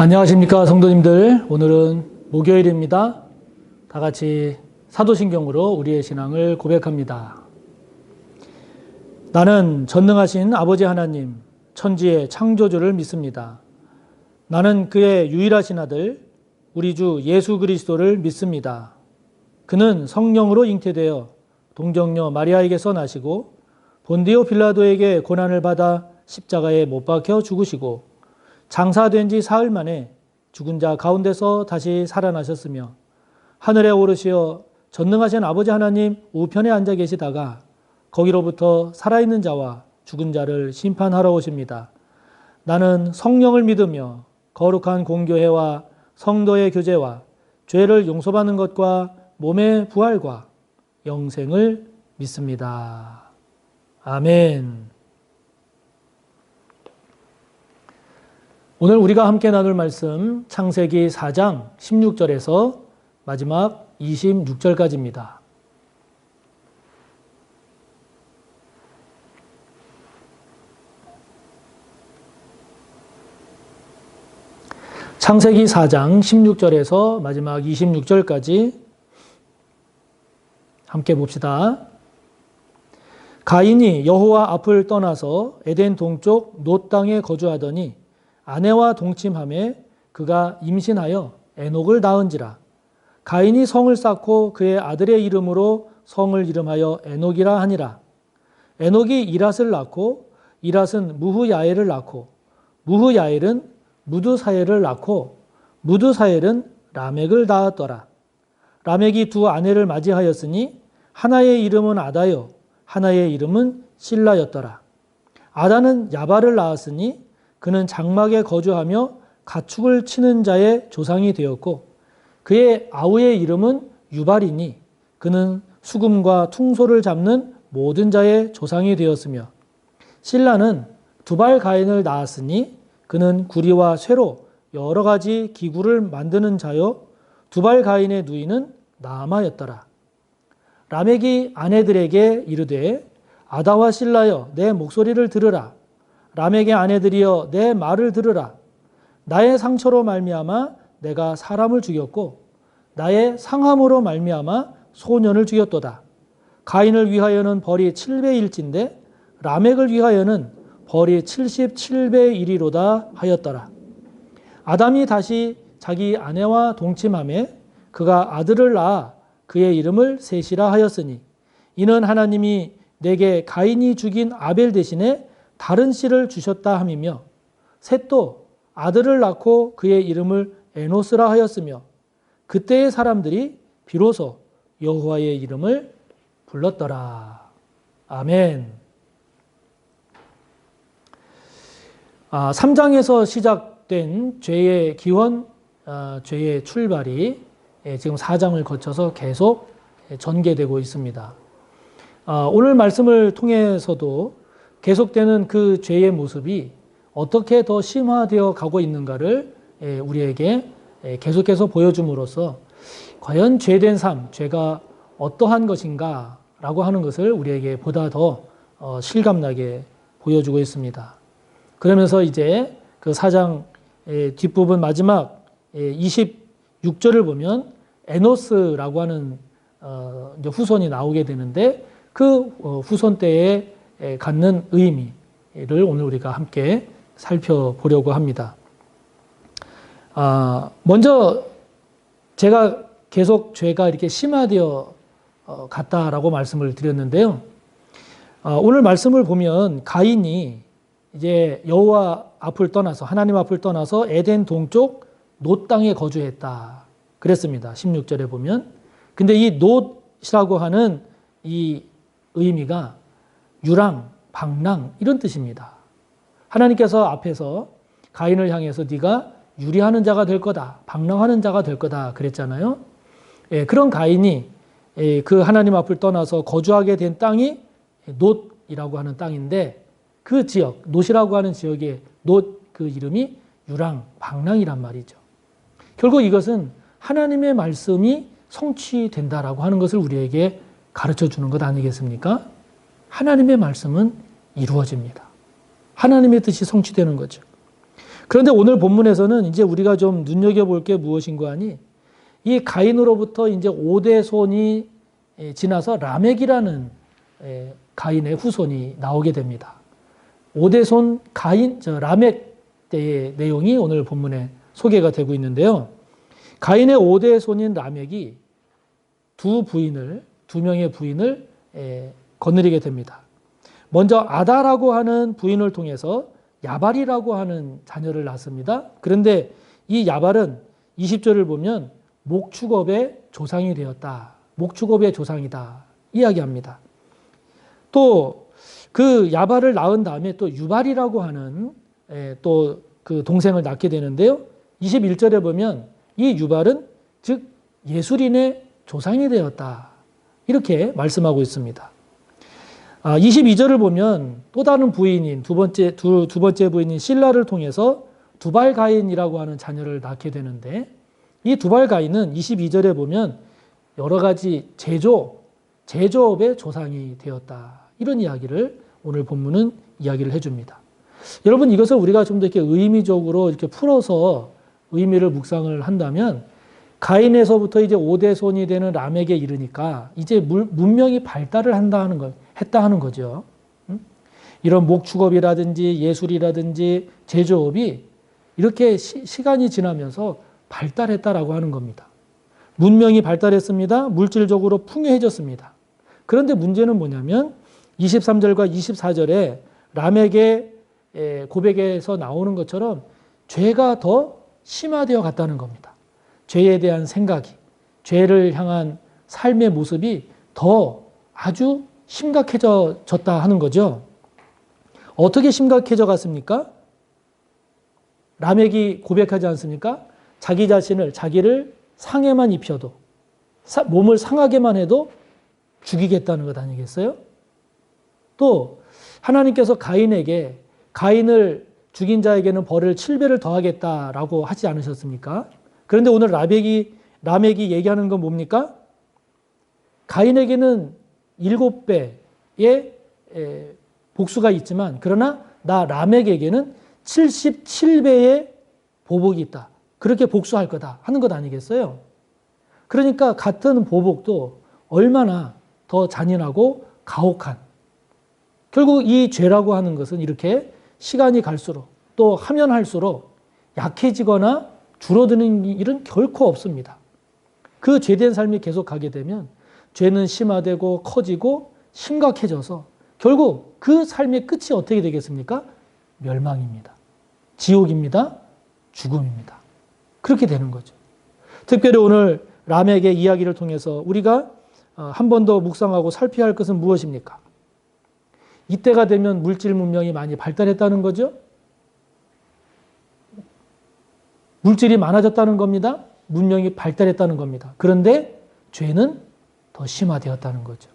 안녕하십니까 성도님들. 오늘은 목요일입니다. 다 같이 사도신경으로 우리의 신앙을 고백합니다. 나는 전능하신 아버지 하나님, 천지의 창조주를 믿습니다. 나는 그의 유일하신 아들 우리 주 예수 그리스도를 믿습니다. 그는 성령으로 잉태되어 동정녀 마리아에게서 나시고 본디오 빌라도에게 고난을 받아 십자가에 못 박혀 죽으시고 장사된 지 사흘 만에 죽은 자 가운데서 다시 살아나셨으며 하늘에 오르시어 전능하신 아버지 하나님 우편에 앉아 계시다가 거기로부터 살아있는 자와 죽은 자를 심판하러 오십니다. 나는 성령을 믿으며 거룩한 공교회와 성도의 교제와 죄를 용서받는 것과 몸의 부활과 영생을 믿습니다. 아멘. 오늘 우리가 함께 나눌 말씀 창세기 4장 16절에서 마지막 26절까지입니다. 창세기 4장 16절에서 마지막 26절까지 함께 봅시다. 가인이 여호와 앞을 떠나서 에덴 동쪽 놋 땅에 거주하더니 아내와 동침하매 그가 임신하여 에녹을 낳은지라. 가인이 성을 쌓고 그의 아들의 이름으로 성을 이름하여 에녹이라 하니라. 에녹이 이랏을 낳고 이랏은 무후야엘을 낳고 무후야엘은 무드사엘을 낳고 무드사엘은 라멕을 낳았더라. 라멕이 두 아내를 맞이하였으니 하나의 이름은 아다요 하나의 이름은 실라였더라. 아다는 야발을 낳았으니 그는 장막에 거주하며 가축을 치는 자의 조상이 되었고 그의 아우의 이름은 유발이니 그는 수금과 퉁소를 잡는 모든 자의 조상이 되었으며 실라는 두발 가인을 낳았으니 그는 구리와 쇠로 여러 가지 기구를 만드는 자요 두발 가인의 누이는 나아마였더라. 라멕이 아내들에게 이르되 아다와 실라여 내 목소리를 들으라. 라멕의 아내들이여 내 말을 들으라. 나의 상처로 말미암아 내가 사람을 죽였고 나의 상함으로 말미암아 소년을 죽였도다. 가인을 위하여는 벌이 7배 1인데 라멕을 위하여는 벌이 77배 1이로다 하였더라. 아담이 다시 자기 아내와 동침하매 그가 아들을 낳아 그의 이름을 셋이라 하였으니 이는 하나님이 내게 가인이 죽인 아벨 대신에 다른 씨를 주셨다 함이며 셋도 아들을 낳고 그의 이름을 에노스라 하였으며 그때의 사람들이 비로소 여호와의 이름을 불렀더라. 아멘. 3장에서 시작된 죄의 기원, 죄의 출발이 지금 4장을 거쳐서 계속 전개되고 있습니다. 오늘 말씀을 통해서도 계속되는 그 죄의 모습이 어떻게 더 심화되어 가고 있는가를 우리에게 계속해서 보여줌으로써 과연 죄된 삶, 죄가 어떠한 것인가 라고 하는 것을 우리에게 보다 더 실감나게 보여주고 있습니다. 그러면서 이제 그 4장 뒷부분 마지막 26절을 보면 에노스라고 하는 후손이 나오게 되는데 그 후손 때에 갖는 의미를 오늘 우리가 함께 살펴보려고 합니다. 먼저 제가 계속 죄가 이렇게 심화되어 갔다라고 말씀을 드렸는데요. 오늘 말씀을 보면 가인이 이제 여호와 앞을 떠나서 하나님 앞을 떠나서 에덴 동쪽 놋 땅에 거주했다 그랬습니다. 16절에 보면. 근데 이 놋이라고 하는 이 의미가 유랑, 방랑 이런 뜻입니다. 하나님께서 앞에서 가인을 향해서 네가 유리하는 자가 될 거다, 방랑하는 자가 될 거다 그랬잖아요. 그런 가인이 그 하나님 앞을 떠나서 거주하게 된 땅이 놋이라고 하는 땅인데 그 지역, 놋이라고 하는 지역의 놋 그 이름이 유랑, 방랑이란 말이죠. 결국 이것은 하나님의 말씀이 성취된다라고 하는 것을 우리에게 가르쳐 주는 것 아니겠습니까? 하나님의 말씀은 이루어집니다. 하나님의 뜻이 성취되는 거죠. 그런데 오늘 본문에서는 이제 우리가 좀 눈여겨볼 게 무엇인가 하니 이 가인으로부터 이제 5대 손이 지나서 라멕이라는 가인의 후손이 나오게 됩니다. 5대 손 라멕 때의 내용이 오늘 본문에 소개가 되고 있는데요. 가인의 5대 손인 라멕이 두 명의 부인을 거느리게 됩니다. 먼저 아다라고 하는 부인을 통해서 야발이라고 하는 자녀를 낳습니다. 그런데 이 야발은 20절을 보면 목축업의 조상이 되었다. 목축업의 조상이다. 이야기합니다. 또 그 야발을 낳은 다음에 또 유발이라고 하는 또 그 동생을 낳게 되는데요. 21절에 보면 이 유발은 즉 예술인의 조상이 되었다. 이렇게 말씀하고 있습니다. 22절을 보면 또 다른 부인인 두 번째 부인인 실라를 통해서 두발 가인이라고 하는 자녀를 낳게 되는데 이 두발 가인은 22절에 보면 여러 가지 제조업의 조상이 되었다. 이런 이야기를 오늘 본문은 이야기를 해줍니다. 여러분 이것을 우리가 좀 더 이렇게 의미적으로 이렇게 풀어서 의미를 묵상을 한다면 가인에서부터 이제 5대 손이 되는 람에게 이르니까 이제 문명이 발달을 했다 하는 거죠. 이런 목축업이라든지 예술이라든지 제조업이 이렇게 시간이 지나면서 발달했다라고 하는 겁니다. 문명이 발달했습니다. 물질적으로 풍요해졌습니다. 그런데 문제는 뭐냐면 23절과 24절에 람에게 고백에서 나오는 것처럼 죄가 더 심화되어 갔다는 겁니다. 죄에 대한 생각이, 죄를 향한 삶의 모습이 더 아주 심각해졌다 하는 거죠. 어떻게 심각해져 갔습니까? 람եկ이 고백하지 않습니까? 자기를 상해만 입혀도, 몸을 상하게만 해도 죽이겠다는 것 아니겠어요? 또 하나님께서 가인을 죽인 자에게는 벌을 7배를 더하겠다라고 하지 않으셨습니까? 그런데 오늘 람եկ이 얘기하는 건 뭡니까? 가인에게는 7배의 복수가 있지만 그러나 나 람եկ에게는 77배의 보복이 있다. 그렇게 복수할 거다 하는 것 아니겠어요? 그러니까 같은 보복도 얼마나 더 잔인하고 가혹한, 결국 이 죄라고 하는 것은 이렇게 시간이 갈수록 또 하면 할수록 약해지거나 줄어드는 일은 결코 없습니다. 그 죄된 삶이 계속 가게 되면 죄는 심화되고 커지고 심각해져서 결국 그 삶의 끝이 어떻게 되겠습니까? 멸망입니다. 지옥입니다. 죽음입니다. 그렇게 되는 거죠. 특별히 오늘 람եկ의 이야기를 통해서 우리가 한 번 더 묵상하고 살펴야 할 것은 무엇입니까? 이때가 되면 물질 문명이 많이 발달했다는 거죠. 물질이 많아졌다는 겁니다. 문명이 발달했다는 겁니다. 그런데 죄는 더 심화되었다는 거죠.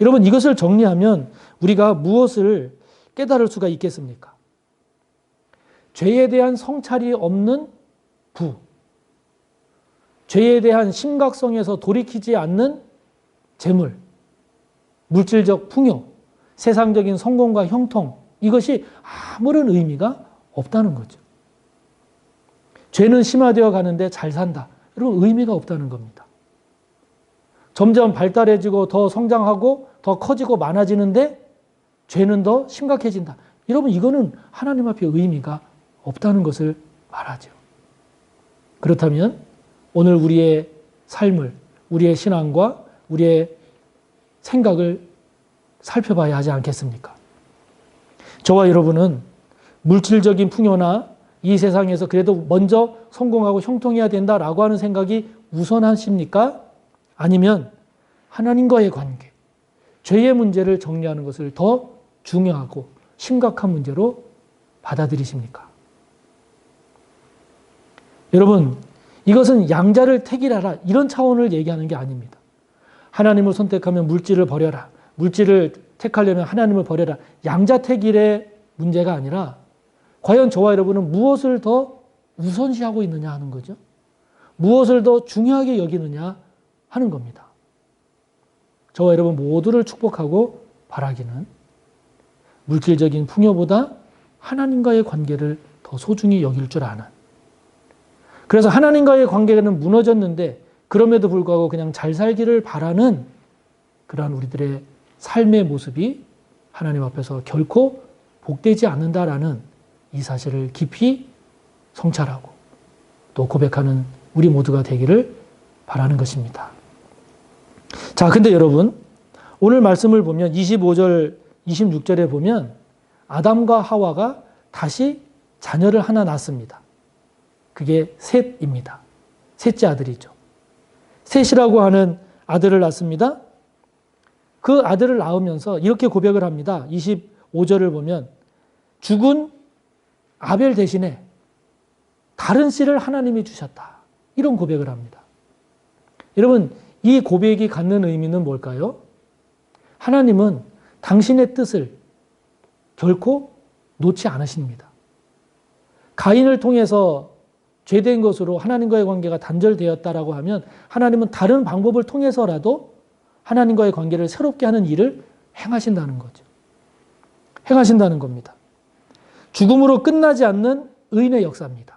여러분 이것을 정리하면 우리가 무엇을 깨달을 수가 있겠습니까? 죄에 대한 성찰이 없는 부, 죄에 대한 심각성에서 돌이키지 않는 재물, 물질적 풍요, 세상적인 성공과 형통, 이것이 아무런 의미가 없다는 거죠. 죄는 심화되어 가는데 잘 산다. 여러분 의미가 없다는 겁니다. 점점 발달해지고 더 성장하고 더 커지고 많아지는데 죄는 더 심각해진다. 여러분 이거는 하나님 앞에 의미가 없다는 것을 말하죠. 그렇다면 오늘 우리의 삶을, 우리의 신앙과 우리의 생각을 살펴봐야 하지 않겠습니까? 저와 여러분은 물질적인 풍요나 이 세상에서 그래도 먼저 성공하고 형통해야 된다라고 하는 생각이 우선하십니까? 아니면 하나님과의 관계, 죄의 문제를 정리하는 것을 더 중요하고 심각한 문제로 받아들이십니까? 여러분, 이것은 양자를 택일하라 이런 차원을 얘기하는 게 아닙니다. 하나님을 선택하면 물질을 버려라. 물질을 택하려면 하나님을 버려라. 양자택일의 문제가 아니라 과연 저와 여러분은 무엇을 더 우선시하고 있느냐 하는 거죠. 무엇을 더 중요하게 여기느냐 하는 겁니다. 저와 여러분 모두를 축복하고 바라기는 물질적인 풍요보다 하나님과의 관계를 더 소중히 여길 줄 아는. 그래서 하나님과의 관계는 무너졌는데 그럼에도 불구하고 그냥 잘 살기를 바라는 그러한 우리들의 삶의 모습이 하나님 앞에서 결코 복되지 않는다라는 이 사실을 깊이 성찰하고 또 고백하는 우리 모두가 되기를 바라는 것입니다. 자, 근데 여러분, 오늘 말씀을 보면 25절, 26절에 보면 아담과 하와가 다시 자녀를 하나 낳습니다. 그게 셋입니다. 셋째 아들이죠. 셋이라고 하는 아들을 낳습니다. 그 아들을 낳으면서 이렇게 고백을 합니다. 25절을 보면 죽은 아벨 대신에 다른 씨를 하나님이 주셨다. 이런 고백을 합니다. 여러분, 이 고백이 갖는 의미는 뭘까요? 하나님은 당신의 뜻을 결코 놓지 않으십니다. 가인을 통해서 죄된 것으로 하나님과의 관계가 단절되었다라고 하면 하나님은 다른 방법을 통해서라도 하나님과의 관계를 새롭게 하는 일을 행하신다는 거죠. 행하신다는 겁니다. 죽음으로 끝나지 않는 의인의 역사입니다.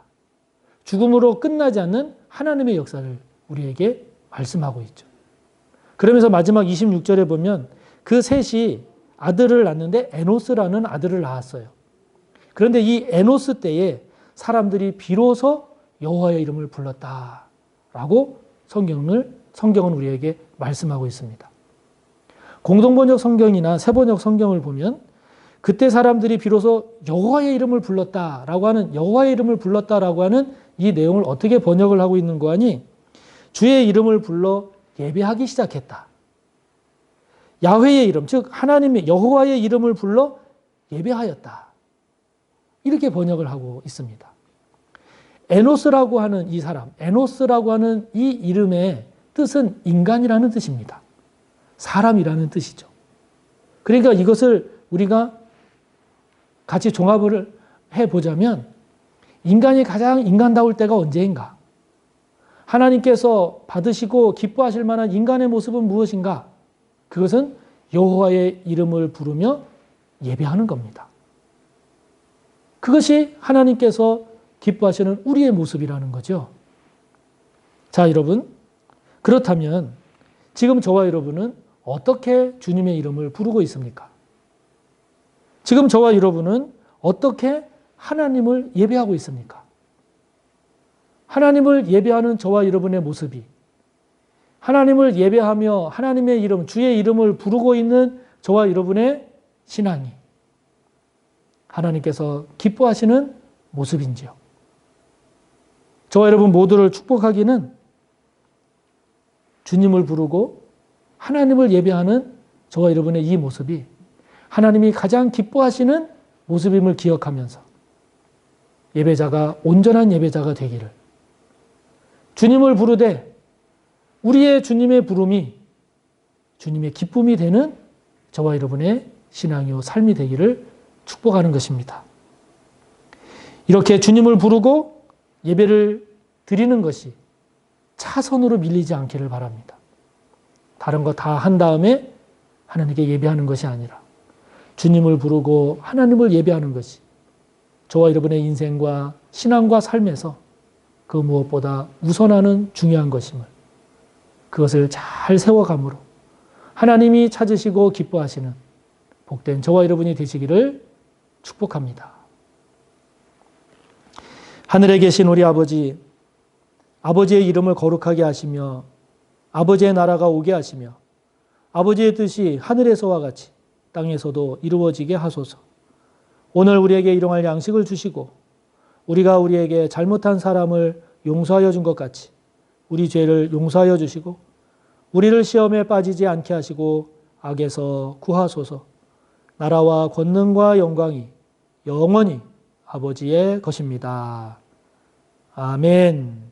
죽음으로 끝나지 않는 하나님의 역사를 우리에게 말씀하고 있죠. 그러면서 마지막 26절에 보면 그 셋이 아들을 낳는데 에노스라는 아들을 낳았어요. 그런데 이 에노스 때에 사람들이 비로소 여호와의 이름을 불렀다라고 성경은 우리에게 말씀하고 있습니다. 공동번역 성경이나 세번역 성경을 보면 그때 사람들이 비로소 여호와의 이름을 불렀다라고 하는 이 내용을 어떻게 번역을 하고 있는 거 아니? 주의 이름을 불러 예배하기 시작했다. 야훼의 이름, 즉 하나님의 여호와의 이름을 불러 예배하였다. 이렇게 번역을 하고 있습니다. 에노스라고 하는 이 사람, 에노스라고 하는 이 이름의 뜻은 인간이라는 뜻입니다. 사람이라는 뜻이죠. 그러니까 이것을 우리가 같이 종합을 해보자면 인간이 가장 인간다울 때가 언제인가? 하나님께서 받으시고 기뻐하실 만한 인간의 모습은 무엇인가? 그것은 여호와의 이름을 부르며 예배하는 겁니다. 그것이 하나님께서 기뻐하시는 우리의 모습이라는 거죠. 자, 여러분. 그렇다면 지금 저와 여러분은 어떻게 주님의 이름을 부르고 있습니까? 지금 저와 여러분은 어떻게 하나님을 예배하고 있습니까? 하나님을 예배하는 저와 여러분의 모습이 하나님을 예배하며 하나님의 이름, 주의 이름을 부르고 있는 저와 여러분의 신앙이 하나님께서 기뻐하시는 모습인지요. 저와 여러분 모두를 축복하기는 주님을 부르고 하나님을 예배하는 저와 여러분의 이 모습이 하나님이 가장 기뻐하시는 모습임을 기억하면서 예배자가 온전한 예배자가 되기를, 주님을 부르되 우리의 주님의 부름이 주님의 기쁨이 되는 저와 여러분의 신앙이요 삶이 되기를 축복하는 것입니다. 이렇게 주님을 부르고 예배를 드리는 것이 차선으로 밀리지 않기를 바랍니다. 다른 거 다 한 다음에 하나님께 예배하는 것이 아니라 주님을 부르고 하나님을 예배하는 것이 저와 여러분의 인생과 신앙과 삶에서 그 무엇보다 우선하는 중요한 것임을, 그것을 잘 세워감으로 하나님이 찾으시고 기뻐하시는 복된 저와 여러분이 되시기를 축복합니다. 하늘에 계신 우리 아버지, 아버지의 이름을 거룩하게 하시며 아버지의 나라가 오게 하시며 아버지의 뜻이 하늘에서와 같이 땅에서도 이루어지게 하소서. 오늘 우리에게 일용할 양식을 주시고 우리가 우리에게 잘못한 사람을 용서하여 준 것 같이 우리 죄를 용서하여 주시고 우리를 시험에 빠지지 않게 하시고 악에서 구하소서. 나라와 권능과 영광이 영원히 아버지의 것입니다. 아멘.